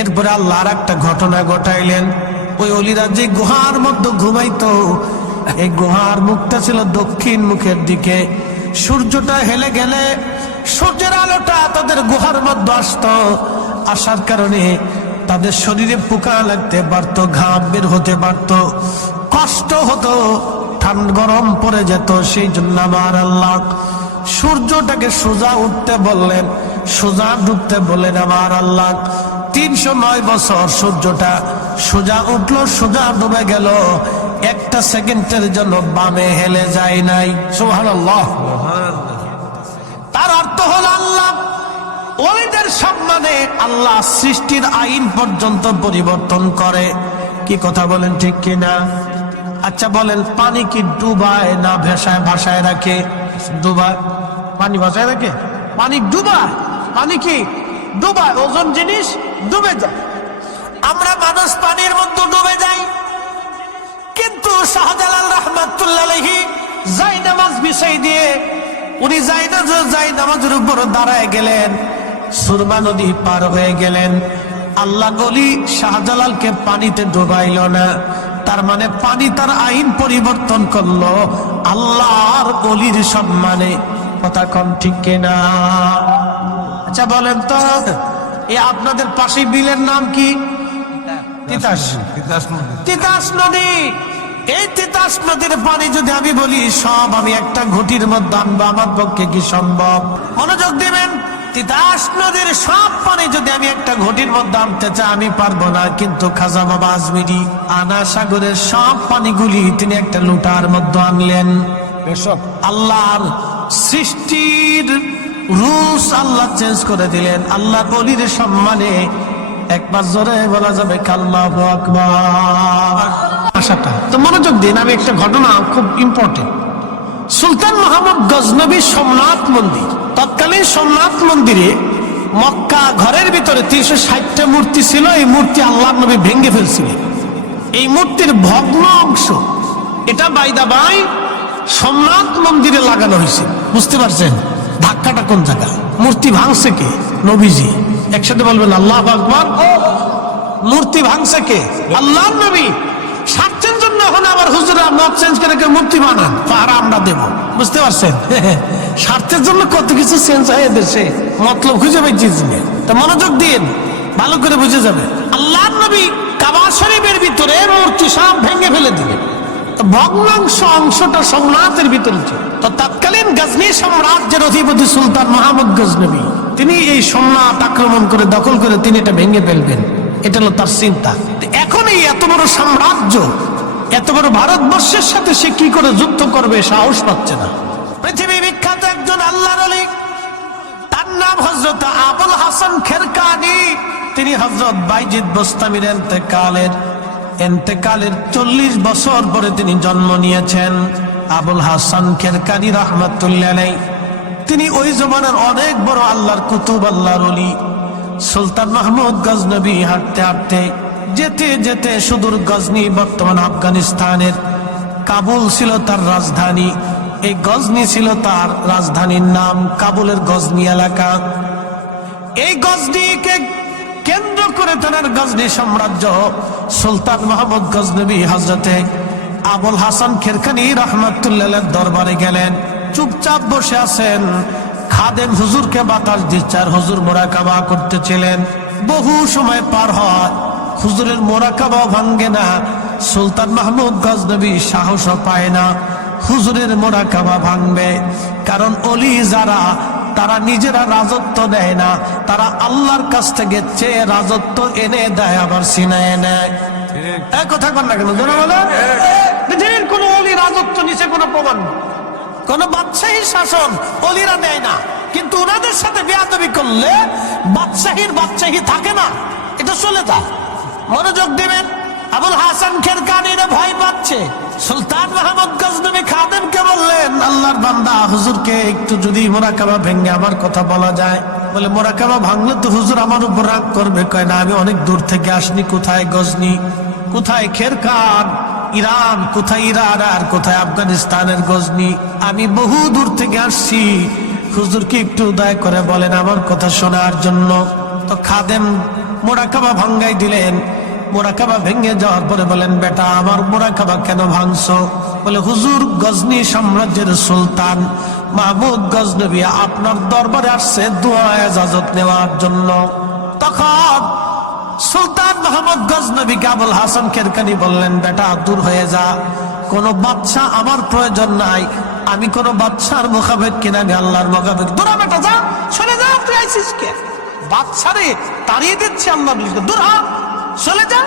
এরপরে আল্লাহ আর একটা ঘটনা ঘটাইলেন। ওই অলিরা যে গুহার মধ্যে ঘুমাইতো, এই গুহার মুখটা ছিল দক্ষিণ মুখের দিকে। সূর্যটা হেলে গেলে সূর্যের আলোটা তাদের গুহার মধ্যে আসতো, আসার কারণে তাদের শরীরে পোকা লাগতে পারতো, ঘাম বের হতে পারতো, কষ্ট হতো, ঠান্ডা গরম পড়ে যেত। সেই জন্য আমার আল্লাহ সূর্যটাকে সোজা উঠতে বললেন, সোজা ডুবতে বললেন। আমার আল্লাহ 309 বছর সূর্যটা সোজা উঠলো, সোজা ডুবে গেল, একটা সেকেন্ডের জন্য বামে হেলে যায় নাই। সুবহানাল্লাহ। তার অর্থ হলো আল্লাহ ওলিদের সম্মানে আল্লাহ সৃষ্টির আইন পর্যন্ত পরিবর্তন করে। কি কথা বলেন, ঠিক কিনা? আচ্ছা বলেন, পানি কি ডুবায় না ভাসায়? ভাসায় রাখে। ডুবায়, পানি ভাসায় রাখে? পানি ডুবায়। পানি কি ডুবায়? ওজন জিনিস ডুবে যায়। আমরা মানুষ পানির মধ্যে ডুবে যাই, কিন্তু শাহজালাল রাহমাতুল্লাহ আলাইহি জায়নামাজ বিছাই দিয়ে উনি জায়নামাজের উপর দাঁড়ায় গেলেন, সুরমা নদী পার হয়ে গেলেন। আল্লাহ ওলি শাহজালালকে পানিতে ডুবাইল না, তার মানে পানি তার আইন পরিবর্তন করলো আল্লাহর ওলির সম্মানে। কথা কন, ঠিক কিনা? আচ্ছা বলেন তো, এই আপনাদের পাশে বিলের নাম কি? তিতাস নদী। এই তিতাস নদীর পানি যদি আমি বলি সব আমি একটা ঘটির মধ্যে আনবো, আমার পক্ষে কি সম্ভব? মনোযোগ দিবেন, তিতাস নদীর সব পানি যদি আমি একটা ঘটির মধ্যে আনতে চাই আমি পারবো না। কিন্তু খাজা বাবা আজমিরি আনা সাগরের সব পানিগুলি তিনি একটা লুটার মধ্যে আনলেন। আল্লাহর সৃষ্টির রুলস আল্লাহ চেঞ্জ করে দিলেন আল্লাহর ওলির সম্মানে। একবার জোরে বলা যাবে আল্লাহু আকবার। আশাটা তো মনোযোগ দিন, আমি একটা ঘটনা খুব ইম্পর্টেন্ট। সুলতান মোহাম্মদ গজনবী সোমনাথ মন্দির, তৎকালীন সোমনাথ মন্দিরে মক্কা ঘরের ভিতরে 360টা মূর্তি ছিল। এই মূর্তি আল্লাহর নবী ভেঙে ফেলছিলেন। এই মূর্তির ভগ্ন অংশ এটা বাইদা বাই সোমনাথ মন্দিরে লাগানো হয়েছে। বুঝতে পারছেন ধাক্কাটা কোন জায়গা? মূর্তি ভাঙছে কে? নবীজি। একসাথে বলবেন আল্লাহু আকবার। মূর্তি ভাঙছে কে? আল্লাহর নবী। স্বার্থের জন্য এখন আবার হুজুরা মত চেঞ্জ করে মূর্তি বানান, পাহারা আমরা দেব। বুঝতে পারছেন স্বার্থের জন্য কত কিছু চেঞ্জ হয়ে দেশে, মতলব খুঁজে পাইছি। তা মনোযোগ দিন, ভালো করে বুঝে যাবে। আল্লাহর নবী কাবা শরীফের ভিতরে মূর্তি সব ভেঙে ফেলে দিলেন। ভগ্নাংশ অংশটা সোমনাথের ভিতরে ছিল। তো তৎকালীন গজনী সাম্রাজ্যের অধিপতি সুলতান মোহাম্মদ গজনবী তিনি এই সোমনাথ আক্রমণ করে দখল করে তিনি এটা ভেঙে ফেলবেন, এটা হলো তার চিন্তা। এখন এই এত বড় সাম্রাজ্য, এত বড় ভারতবর্ষের সাথে সে কি করে যুদ্ধ করবে সাহস পাচ্ছে না। পৃথিবী বিখ্যাত একজন আল্লাহর ওলি, তার নাম হযরত আবুল হাসান খেরকানি। তিনি হযরত বাইজিদ বোস্তামির ইন্তেকালের ইন্তেকালের 40 বছর পরে তিনি জন্ম নিয়েছেন আবুল হাসান খেরকানি রহমাতুল্লাহ আলাইহি। তিনি ওই জমানার অনেক বড় আল্লাহর কুতুব, আল্লাহর ওলি। সুলতান মাহমুদ গজনবী হাঁটতে হাঁটতে যেতে যেতে সুদূর গজনি, বর্তমান আফগানিস্তানের কাবুল ছিল তার রাজধানী। এই গজনি ছিল তার রাজধানীর নাম, কাবুলের গজনি এলাকা। এই গজনিকে কেন্দ্র করে তার গজনি সাম্রাজ্য। সুলতান মাহমুদ গজনবী হযরতে আবুল হাসান খেরকানি রহমাতুল্লাহ আলাইহির দরবারে গেলেন। চুপচাপ বসে আছেন, খাদেম হুজুরকে বাতাস দিচ্ছে আর হুজুর মোরাকাবা করতেছিলেন। বহু সময় পার হয়, হুজুরের মোরাকাবা ভাঙ্গে না। সুলতান মাহমুদ গজনবী সাহসও পায় না হুজুরের মোরাকাবা ভাঙবে। কারণ ওলি যারা, তারা নিজেরা রাজত্ব দেয় না, তারা আল্লাহর কাছ থেকে চেয়ে রাজত্ব এনে দেয়, আবার ছিনায় নেয়। এক কথা কর না কেন জানা বলে, পৃথিবীর কোন ওলি রাজত্ব নিচে কোনো প্রমাণ, কোন বাদশাহী শাসন ওলিরা নেয় না। কিন্তু ওনাদের সাথে বেয়াদবি করলে বাদশাহীর বাদশাহী থাকে না, এটা চলে যায়। মনোযোগ দিবেন। আবুল হাসান খেরকানিরে ভয় পাচ্ছে। সুলতান মাহমুদ গজনবী খাদেমকে বললেন, আল্লাহর বান্দা হুজুরকে একটু যদি মোরাকাবা ভেঙে আমার কথা বলা যায়। বলে মোরাকাবা ভাঙলে তো হুজুর আমার উপর রাগ করবে। কয় না, আমি অনেক দূর থেকে আসনি। কোথায় গজনি, কোথায় খেরকান, ইরান, কোথায় ইরান আর কোথায় আফগানিস্তানের গজনি, আমি বহু দূর থেকে আসছি। হুজুরকে একটু দয়া করে বলেন আমার কথা শোনার জন্য। তো খাদেম মোরাকাবা ভাঙ্গাই দিলেন। মোরাকাবা ভেঙে যাওয়ার পরে বলেন, বেটা আমার মোরাকাবা কেন ভাঙছো? বলে, হুজুর গজনি সাম্রাজ্যের সুলতান মাহমুদ গজনবী আপনার দরবারে আসছে দোয়া ইজাজত নেওয়ার জন্য। তখন সুলতান মাহমুদ গজনবীকে আবুল হাসান খেরকানি বললেন, বেটা দূর হয়ে যা, কোনো বাদশা আমার প্রয়োজন নাই। আমি কোনো বাদশার মোকাবেক কিনা, আমি আল্লাহর মোকাবেক। দূরা বেটা যা, চলে যা, তুই আইসিস কে? বাদশারে তাড়িয়ে দিচ্ছে আল্লাহ, দূর হ, চলে যা,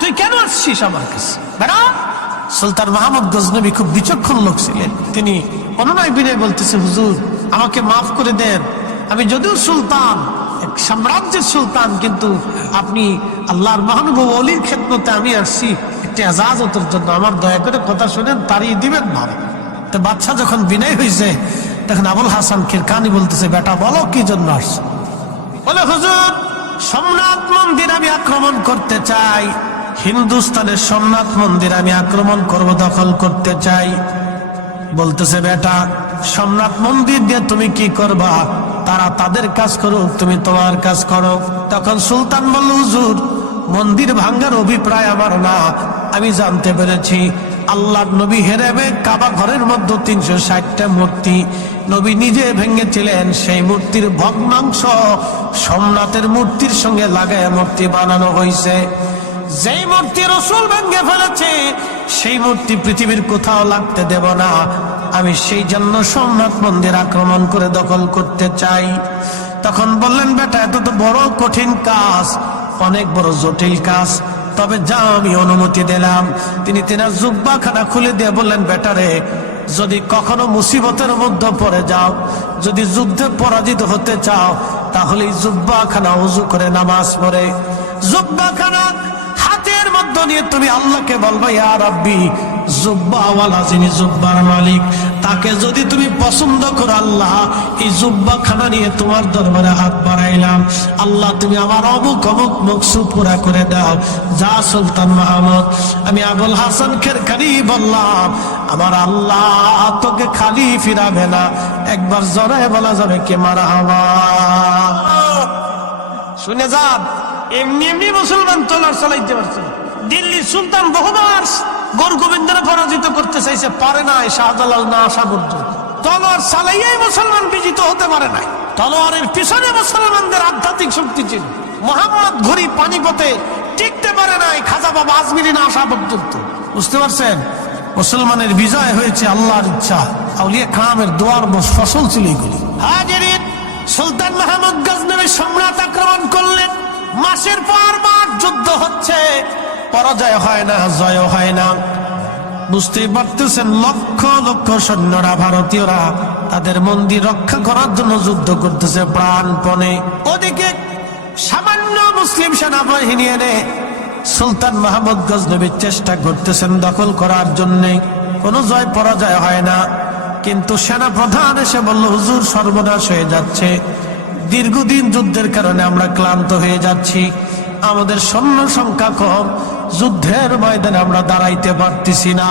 তুই কেন আসছিস আমার কাছে বেটা? সুলতান মাহমুদ গজনবী খুব বিচক্ষণ লোক ছিলেন। তিনি অনুনয় বিনয় বলতেছে, হুজুর আমাকে মাফ করে দেন, আমি যদিও সুলতান, এক সাম্রাজ্যের সুলতান, কিন্তু আপনি আল্লাহর মহানুভব ওলির খেদমতে আমি আসছি একটি ইজাজতের জন্য, আমার দয়া করে কথা শুনেন, তাড়িয়ে দিবেন না। তো বাদশা যখন বিনয় হয়েছে, তখন আবুল হাসান খেরকানি বলতেছে, বেটা বলো কি জন্য আসছো? বলে, হুজুর সোমনাথ মন্দির আমি আক্রমণ করতে চাই, হিন্দুস্তানের সোমনাথ মন্দির আমি আক্রমণ করব, দখল করতে চাই। বলতেছে, বেটা সোমনাথ মন্দির দিয়ে তুমি কি করবা? তারা তাদের কাজ করুক, তুমি তোমার কাজ করো। তখন সুলতান বলল, হুজুর মন্দির ভাঙ্গার অভিপ্রায় আমার না, আমি জানতে পেরেছি আল্লাহর নবী হেরেবে কাবা ঘরের মধ্যে 360টা মূর্তি নবী নিজে ভেঙেছিলেন। সেই মূর্তির ভগ্নাংশ সোমনাথের মূর্তির সঙ্গে লাগায় মূর্তি বানানো হয়েছে। যেই মূর্তি রাসূল ভেঙে ফেলেছে, সেই মূর্তি পৃথিবীর কোথাও লাগতে দেব না। আমি সেই জন্য সোমনাথ মন্দির আক্রমণ করে দখল করতে চাই। তখন বললেন, বেটা এত তো বড় কঠিন কাজ, অনেক বড় জটিল কাজ, তবে যাও আমি অনুমতি দিলাম। তিনি তেনার জুব্বাখানা খুলে দিয়ে বললেন, বেটারে যদি কখনো মুসিবতের মধ্যে পড়ে যাও, যদি যুদ্ধে পরাজিত হতে চাও, তাহলে এই জুব্বাখানা ওযু করে নামাজ পড়ে জুব্বাখানা হাতের মধ্যে নিয়ে তুমি আল্লাহকে বলবা, ইয়া রাব্বি, জুব্বাওয়ালা যিনি জুব্বার মালিক, তাকে যদি তুমি পছন্দ করো, আল্লাহ এই জুব্বাখানা নিয়ে তোমার দরবারে হাত বাড়াইলাম, আল্লাহ তুমি আমার অমুক অমুক মকসুদ পুরা করে দাও। যা সুলতান মাহমুদ, আমি আবুল হাসান খেরকানি বললাম, আমার আল্লাহ তোকে খালি ফিরাবে না। একবার জোরে বলা যাবে কি মারহাবা? শুনে যান, এমনি এমনি মুসলমান তলোয়ার চালাইতে পারছে। দিল্লির সুলতান বহুবার গৌর গোবিন্দরে পরাজিত করতে চাইছে, পারে নাই, শাহজালাল না আসা পর্যন্ত। তলোয়ার চালাইয়াই মুসলমান বিজিত হতে পারে নাই। তলোয়ারের পিছনে মুসলমানদের আধ্যাত্মিক শক্তি ছিল। মোহাম্মদ ঘুরি পানিপথে টিকতে পারে নাই, খাজা বাবা আজমিরি না আসা পর্যন্ত। বুঝতে পারছেন, মুসলমানের বিজয় হয়েছে আল্লাহর ইচ্ছা, আউলিয়া কারামের দোয়ার ফসল ছিল এগুলি। হাজিরিন, সুলতান মাহমুদ গজনবী সম্রাট আক্রমণ করলেন। মাসের পর মাস যুদ্ধ হচ্ছে, পরাজয় হয় না, জয় হয় না। বুঝতেই পারতেছেন, লক্ষ লক্ষ সৈন্যরা, ভারতীয়রা তাদের মন্দির রক্ষা করার জন্য যুদ্ধ করতেছে প্রাণপণে। ওদিকে সামান্য মুসলিম সেনাবাহিনী এনে সুলতান মাহমুদ গজনবী চেষ্টা করতেছেন দখল করার জন্যে, কোনো জয় পরাজয় হয় না। কিন্তু সেনা প্রধান এসে বলল, হুজুর সর্বনাশ হয়ে যাচ্ছে, দীর্ঘদিন যুদ্ধের কারণে আমরা ক্লান্ত হয়ে যাচ্ছি, আমাদের সৈন্য সংখ্যা কম, যুদ্ধের ময়দানে আমরা দাঁড়াইতে পারতেছি না,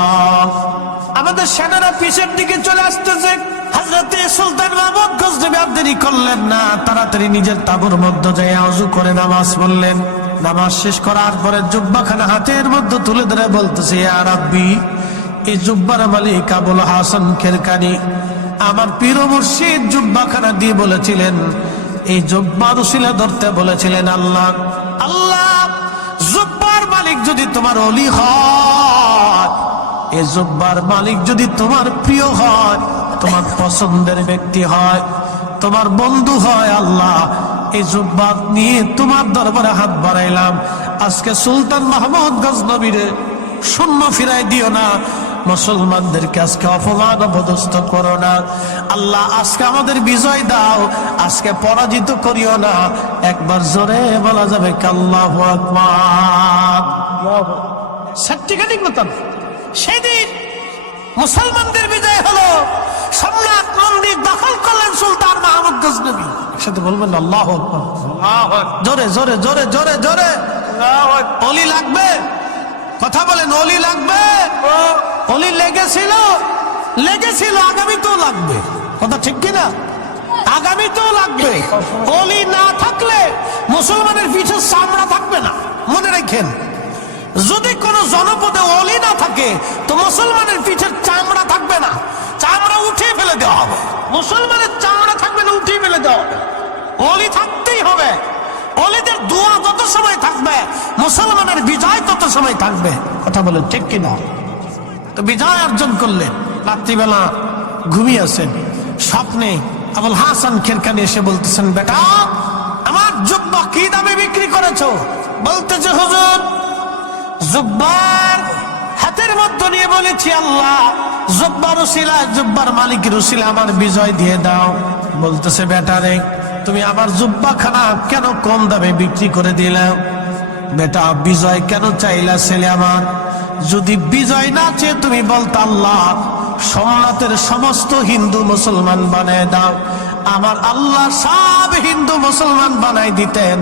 আমাদের সেনারা পিছের দিকে চলে আসতেছে। হযরতে সুলতান মাহমুদ গজনবী আর দেরি করলেন না, তাড়াতাড়ি নিজের তাঁবুর মধ্যে যায় ওযু করে নামাজ পড়লেন। নামাজ শেষ করার পরে জুব্বাখানা হাতের মধ্যে তুলে ধরে বলতেছে, ইয়া রাব্বি, এই জুব্বার মালিক আবুল হাসান খেরকানি আমার পীর ও মুর্শিদ জুব্বাখানা দিয়ে বলেছিলেন, এই জুব্বার উসিলা ধরতে বলেছিলেন, আল্লাহ আল্লাহ, জুব্বার মালিক যদি তোমার ওলি হয়, এই জুব্বার মালিক যদি তোমার প্রিয় হয়, তোমার পছন্দের ব্যক্তি হয়, তোমার বন্ধু হয়, আল্লাহ এই জুব্বা নিয়ে তোমার দরবারে হাত বাড়াইলাম, আজকে সুলতান মাহমুদ গজনবীরে শূন্য ফিরাই দিও না, মুসলমানদেরকে আজকে অপমান অপদস্থ করো না, আল্লাহ আজকে আমাদের বিজয় দাও, আজকে পরাজিত করিও না। একবার জোরে বলা যাবে আল্লাহু আকবার। সত্যিকারই কথা, সেদিন মুসলমানদের বিজয় হলো, সম্রাট মন্দির দখল করলেন সুলতান মাহমুদ গজনবী। একসাথে বলবেন আল্লাহু আকবার। জোরে জোরে জোরে জোরে জোরে। অলি লাগবে, কথা বলেন, অলি লাগবে। অলি লেগেছিল, লেগেছিল, আগামীতেও লাগবে, কথা ঠিক কিনা? আগামীতেও লাগবে। অলি না থাকলে মুসলমানের পিঠে চামড়া থাকবে না, মনে রাখেন। যদি কোন জনপদে অলি না থাকে তো মুসলমানের পিঠের চামড়া থাকবে না, চামড়া উঠিয়ে ফেলে দেওয়া হবে। মুসলমানের চামড়া থাকবে না, উঠিয়ে ফেলে দেওয়া হবে। অলি থাকতেই হবে। অলিদের দোয়া যত সময় থাকবে, মুসলমানের বিজয় তত সময় থাকবে, কথা বলেন ঠিক কিনা? তো বিজয় অর্জন করলেন। রাত্রিবেলা ঘুমিয়ে আছেন, স্বপ্নে আবুল হাসান খেরকানি এসে বলতেছেন, বেটা আমার জুব্বা কি দামে বিক্রি করেছো? বলতেছে, হুজুর জুব্বার হাতের মধ্যে নিয়ে বলেছি, আল্লাহ জুব্বার উসিলা, জুব্বার মালিকের উসিলা আমার বিজয় দিয়ে দাও। বলতেছে, বেটা রে, তুমি আমার জুব্বাখানা কেন কম দামে বিক্রি করে দিলে? বেটা বিজয় কেন চাইলা ছেলে আমার? যদি বিজয় না চেয়ে তুমি বলতো, আল্লাহ সোমনাথের সমস্ত হিন্দু মুসলমান বানায় দাও, আমার আল্লাহ সব হিন্দু মুসলমান বানাই দিতেন।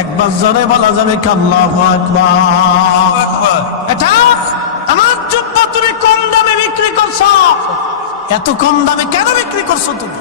একবার জোরে বলা যাবে আল্লাহু আকবার। এটা আমার জুব্বা তুমি কম দামে বিক্রি করছো, এত কম দামে কেন বিক্রি করছো তুমি?